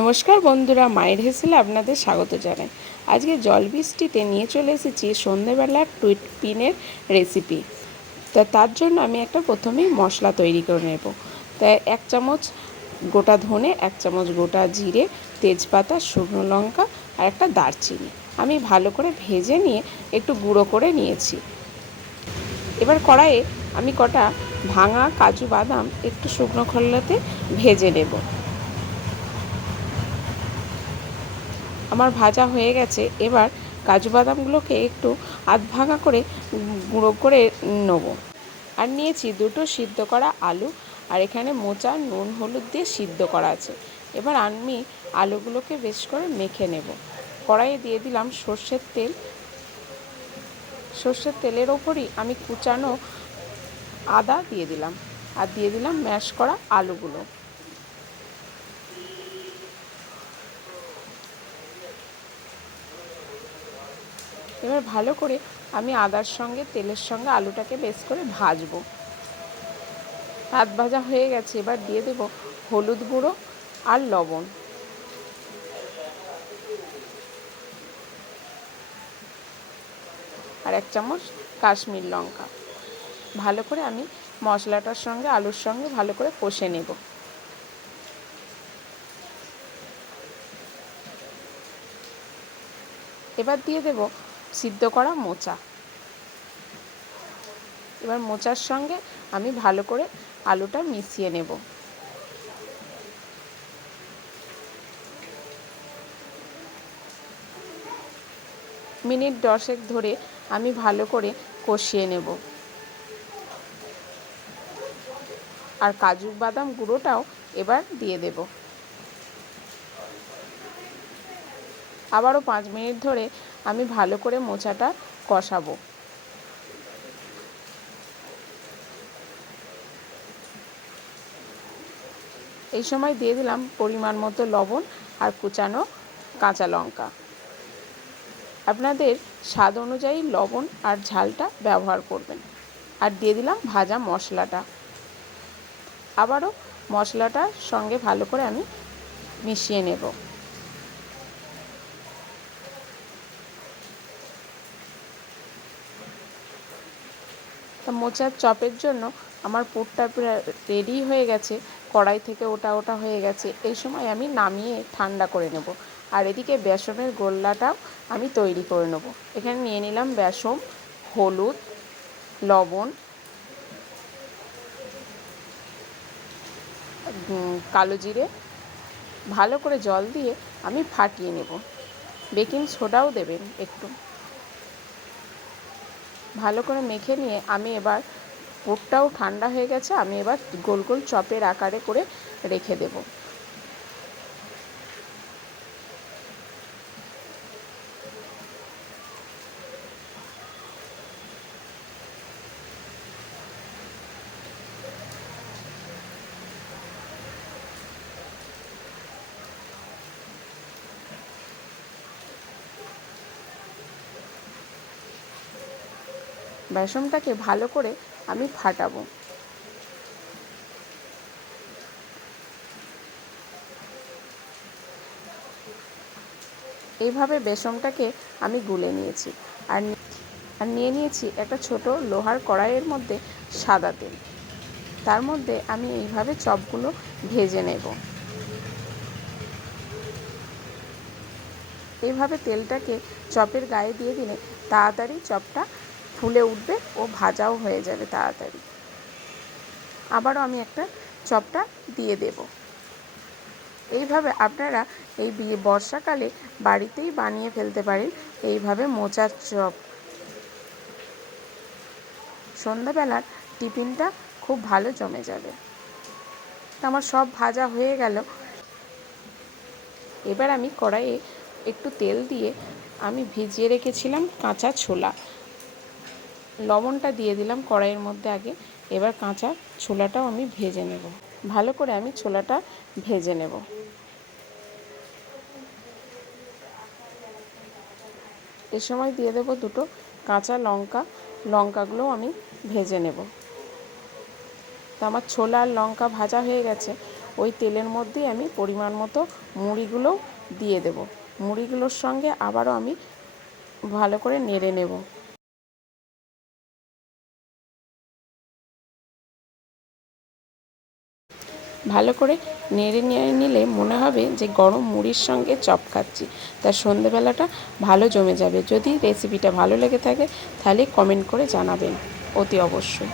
নমস্কার বন্ধুরা, মায়ের হেসেলে আপনাদের স্বাগত জানাই। আজকে জল বৃষ্টিতে নিয়ে চলে এসেছি সন্ধেবেলার টুইট পিনের রেসিপি। তা তার জন্য আমি একটা প্রথমেই মশলা তৈরি করে নেব। তা এক চামচ গোটা ধনে, এক চামচ গোটা জিরে, তেজপাতা, শুকনো লঙ্কা আর একটা দারচিনি। আমি ভালো করে ভেজে নিয়ে একটু গুঁড়ো করে নিয়েছি। এবার কড়াইয়ে আমি কটা ভাঙা কাজু বাদাম একটু শুকনো খোলাতে ভেজে নেব। আমার ভাজা হয়ে গেছে, এবার কাজু বাদামগুলোকে একটু আধ ভাঙা করে গুঁড়ো করে নেব। আর নিয়েছি দুটো সিদ্ধ করা আলু, আর এখানে মোচা, নুন, হলুদ দিয়ে সিদ্ধ করা আছে। এবার আমি আলুগুলোকে বেশ করে মেখে নেব। কড়াইয়ে দিয়ে দিলাম সর্ষের তেল। সর্ষের তেলের ওপরই আমি কুচানো আদা দিয়ে দিলাম। আর দিয়ে দিলাম ম্যাশ করা আলুগুলো। এবার ভালো করে আমি আদার সঙ্গে, তেলের সঙ্গে আলুটাকে বেশ করে ভাজবো। হাত ভাজা হয়ে গেছে, এবার দিয়ে দেব হলুদ গুঁড়ো আর লবণ। আর এক চামচ কাশ্মীর লঙ্কা। ভালো করে আমি মশলাটার সঙ্গে, আলুর সঙ্গে ভালো করে কষে নেব। এবার দিয়ে দেব সিদ্ধ করা মোচা। এবার মোচার সঙ্গে আমি ভালো করে আলুটা মিশিয়ে নেব। মিনিট দশেক ধরে আমি ভালো করে কষিয়ে নেব। আর কাজু বাদাম গুঁড়োটাও এবার দিয়ে দেব। আবারও পাঁচ মিনিট ধরে আমি ভালো করে মোচাটা কষাবো। এই সময় দিয়ে দিলাম পরিমাণ মতো লবণ আর কুচানো কাঁচা লঙ্কা। আপনাদের স্বাদ অনুযায়ী লবণ আর ঝালটা ব্যবহার করবেন। আর দিয়ে দিলাম ভাজা মশলাটা। আবারও মশলাটার সঙ্গে ভালো করে আমি মিশিয়ে নেব। তা মোচার চপের জন্য আমার পুরটা প্রায় রেডি হয়ে গেছে, কড়াই থেকে ওটা ওটা হয়ে গেছে। এই সময় আমি নামিয়ে ঠান্ডা করে নেব। আর এদিকে বেসনের গোল্লাটাও আমি তৈরি করে নেব। এখানে নিয়ে নিলাম বেসন, হলুদ, লবণ কালো জিরে। ভালো করে জল দিয়ে আমি ফাটিয়ে নেব। বেকিং সোডাও দেবেন একটু। ভালো করে মেখে নিয়ে আমি এবার পুরটাও ঠান্ডা হয়ে গেছে, আমি এবার গোল গোল চপের আকারে করে রেখে দেব। বেসনটাকে ভালো করে আমি ফাটাবো। এইভাবে বেসনটাকে আমি গুলে নিয়েছি। আর আর নিয়ে নিয়েছি একটা ছোট লোহার কড়াইয়ের মধ্যে সাদা তেল। তার মধ্যে আমি এইভাবে চপগুলো ভেজে নেব। এইভাবে তেলটাকে চপের গায়ে দিয়ে দিলে তাড়াতাড়ি চপটা ফুলে উঠবে, ও ভাজাও হয়ে যাবে তাড়াতাড়ি। আবারও আমি একটা চপটা দিয়ে দেব। এইভাবে আপনারা এই বিয়ে বর্ষাকালে বাড়িতেই বানিয়ে ফেলতে পারেন এইভাবে মোচার চপ। সন্ধ্যাবেলার টিফিনটা খুব ভালো জমে যাবে। আমার সব ভাজা হয়ে গেল। এবার আমি কড়াইয়ে একটু তেল দিয়ে আমি ভিজিয়ে রেখেছিলাম কাঁচা ছোলা। লবণটা দিয়ে দিলাম কড়াইয়ের মধ্যে আগে। এবার কাঁচা ছোলাটাও আমি ভেজে নেব। ভালো করে আমি ছোলাটা ভেজে নেব। এ সময় দিয়ে দেব দুটো কাঁচা লঙ্কা। লঙ্কাগুলোও আমি ভেজে নেব। তো আমার ছোলা আর লঙ্কা ভাজা হয়ে গেছে। ওই তেলের মধ্যেই আমি পরিমাণ মতো মুড়িগুলোও দিয়ে দেব। মুড়িগুলোর সঙ্গে আবারও আমি ভালো করে নেড়ে নেব। ভালো করে নেড়ে নিয়ে নিলে মনে হবে যে গরম মুড়ির সঙ্গে চপ খাচ্ছি। তার সন্ধেবেলাটা ভালো জমে যাবে। যদি রেসিপিটা ভালো লেগে থাকে, তাহলে কমেন্ট করে জানাবেন। অতি অবশ্যই।